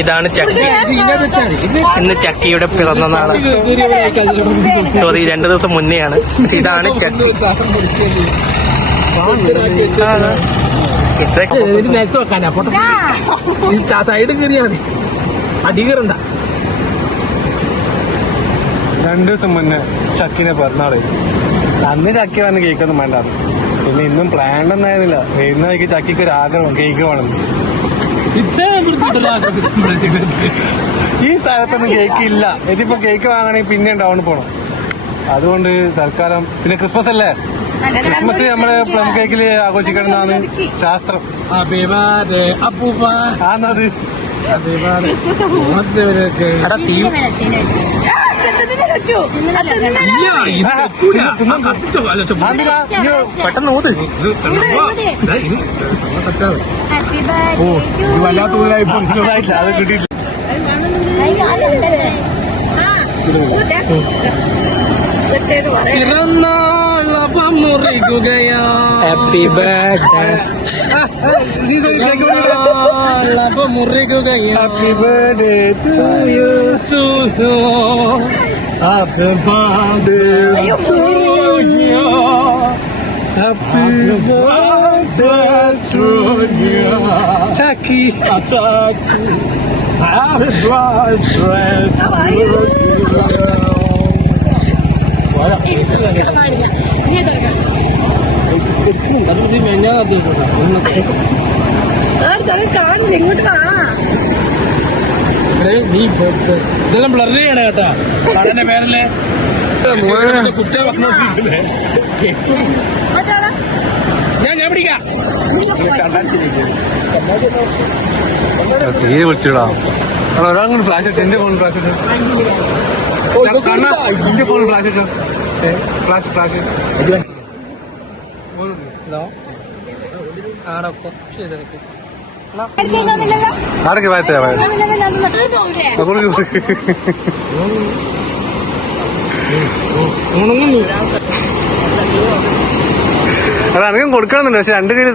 ഇതാണ് ചക്കി. ഇന്ന് ചക്കിയുടെ പിറന്ന നാള്. സോറി, 2 ദിവസം മുന്നെയാണ്. ഇതാണ് ചക്കി. നേരത്തെ വെക്കാനാ പോട്ടെ. സൈഡ് കയറിയാ മതി, അടി കയറണ്ട. 2 ദിവസം മുന്നേ ചക്കിനെ പിറന്നാള്. അന്ന് ചക്കി വന്ന് കേക്കൊന്നും വേണ്ട. പിന്നെ ഇന്നും പ്ലാൻ ഒന്നും ആയിരുന്നില്ല. വരുന്ന വഴിക്ക് ചക്കിക്ക് ഒരു ആഗ്രഹം കേക്ക് വേണമെന്ന്. ഈ സ്ഥലത്തൊന്നും കേക്ക് ഇല്ല. ഇതിപ്പോ കേക്ക് വാങ്ങണമെങ്കിൽ പിന്നെ ടൗണിൽ പോണം. അതുകൊണ്ട് തൽക്കാലം പിന്നെ ക്രിസ്മസ് അല്ലേ, ക്രിസ്മസ് നമ്മള് പ്ലം കേക്കില് ആഘോഷിക്കണമെന്നാണ് ശാസ്ത്രം. ആന്നത് പെട്ടെന്ന് ഓട്. വല്ലാത്ത അത് കിട്ടിയില്ല. Happy birthday. Happy birthday to you. Happy birthday to you. Happy birthday to you. Chakki Chakki. Happy birthday to you. ഇങ്ങോട്ട് വാ. ഇതെല്ലാം ബ്ലർ ചെയ്യണ കേട്ടാ. സാറിന്റെ പേരല്ലേ കുറ്റ പറഞ്ഞോണ്ടിരിക്കുന്നേ. ഞാൻ പിടിക്കാം. തീരെ വിളിച്ചിടാ. ഒരാളും ഫ്ലാഷ് ഇട്ട്. എന്റെ ഫോൺ ഫ്ലാഷ് ഇട്ട്. എന്റെ ഫോൺ ഫ്ലാഷ് ഇട്ട്. ഫ്ലാഷ് ഫ്ലാഷ് ആരൊക്കെ വായത്തേ അത് അനക്കും കൊടുക്കണമെന്നുണ്ട്. പക്ഷെ 2 കയ്യില്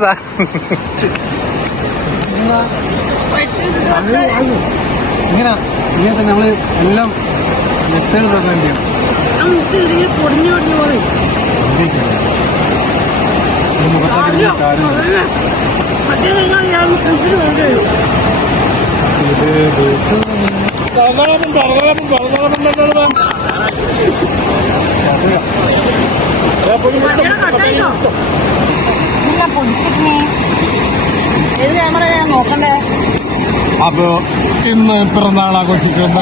ഇങ്ങനെ ഇങ്ങനത്തെ നമ്മള് എല്ലാം മെത്തേഡ് പ്രിവെന്റ് ചെയ്യണം. നോക്കണ്ടേ. അപ്പൊ ഇന്ന് പിറന്നാൾ ആഘോഷിക്കുന്ന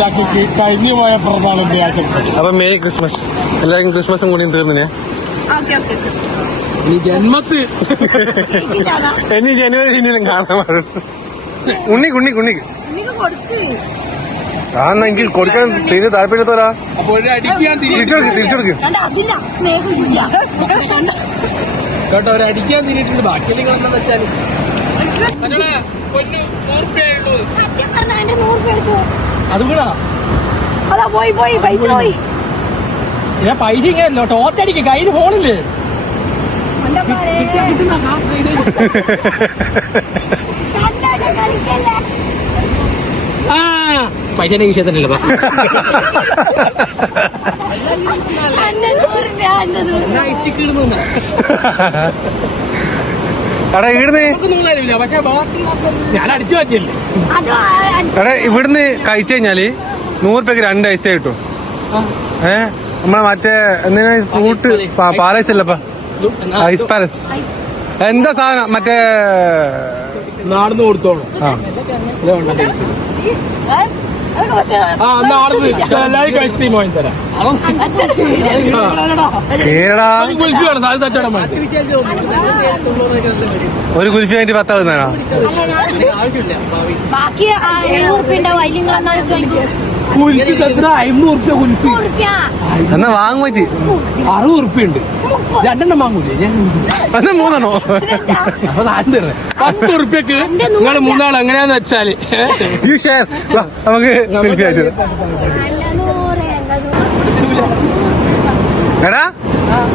ചക്കിക്ക് കഴിഞ്ഞു പോയ പിറന്നാളിന്റെ ആശംസ. അപ്പൊ മെയ് ക്രിസ്മസ്. എല്ലാവർക്കും ക്രിസ്മസും കൂടിയും തീർന്നിനെ. ഇനി ജന്മത്ത് ഇനി ജനുവരി ഇനിയും കാണാൻ ഉണ്ണി കുണ്ണി കുണ്ണിക്ക് ആന്നാ എനിക്ക് കൊടുക്കാൻ തീരെ താല്പര്യത്തോരാ. അപ്പൊ ഒരു അടിക്കാൻ തിരിച്ചെടുക്ക് കേട്ടോ. ഒരു അടിക്കാൻ തിരിയിട്ടുണ്ട്. ബാക്കിയെല്ലാം നിങ്ങളെന്താ വെച്ചാല് അതുകൂടാ. അതാ പോയി പൈസ പോയി. ഞാൻ പൈസ ഇങ്ങനല്ലോ ടോത്തടിക്ക് കയ്യിൽ ഫോണില്ലേ. പൈസന്റെ വിഷയത്തിനല്ലേ ഞാൻ അടിച്ചു പറ്റില്ലേ. എടാ ഇവിടുന്ന് കഴിച്ചു കഴിഞ്ഞാല് 100 രൂപയ്ക്ക് 2 ഐസ് കിട്ടും. നമ്മളെ മറ്റേ എന്തിനാ ഫ്രൂട്ട് പാലസ് അല്ലപ്പാ, ഐസ് പാലസ്. എന്താ സാധനം മറ്റേ നടന്നു കൊടുത്തോളൂ. എല്ലാവരും ഐസ്ക്രീം വാങ്ങി തരാം. ഒരു കുൽഫി വേണ്ടി 10 ആൾ നേടാ. ബാക്കി 500 എന്നാ വാങ്ങും പറ്റി 60 ഉറുപ്പ്യുണ്ട്. 2 എണ്ണം വാങ്ങൂലേ ഞാൻ? എന്നാ 3 എണ്ണോ? അപ്പൊ 10 ഉറുപ്പ്യക്ക് നിങ്ങൾ 3 ആൾ എങ്ങനെയാന്ന് വെച്ചാല് നമുക്ക് കുൽഫി ആയിട്ട് എടാ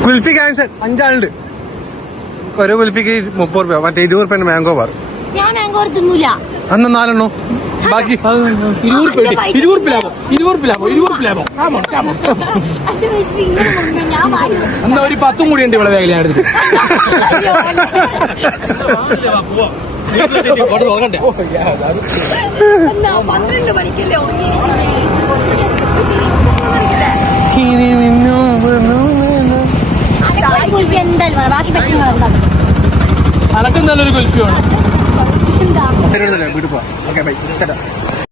കുൽഫി ക്യാൻസൽ. 5 ആളുണ്ട്. ഒരു കുൽപ്പിക്ക് 30 രൂപ മറ്റേ 20 രൂപ മാംഗോ ബാർ ഞാൻ മാംഗോ തിന്നൂല. അന്ന് 4 ബാക്കി 20 ലാഭം അന്റെ വിഷയം ഇങ്ങനെ വന്നു. ഞാൻ വാരി എന്നാ ഒരു 10 കൂടി ഉണ്ട് ഇവിടെ വേഗം ഞാൻ എടുത്തിട്ട് നോക്കണ്ടേ എന്നാ 12 മണിക്കല്ലേ എന്തായാലും വേണം. ബാക്കി പൈസ അനക്കും നല്ലൊരു കുൽപ്പിയാണ് എന്താ വീട്ടിൽ പോവാം. Okay bye.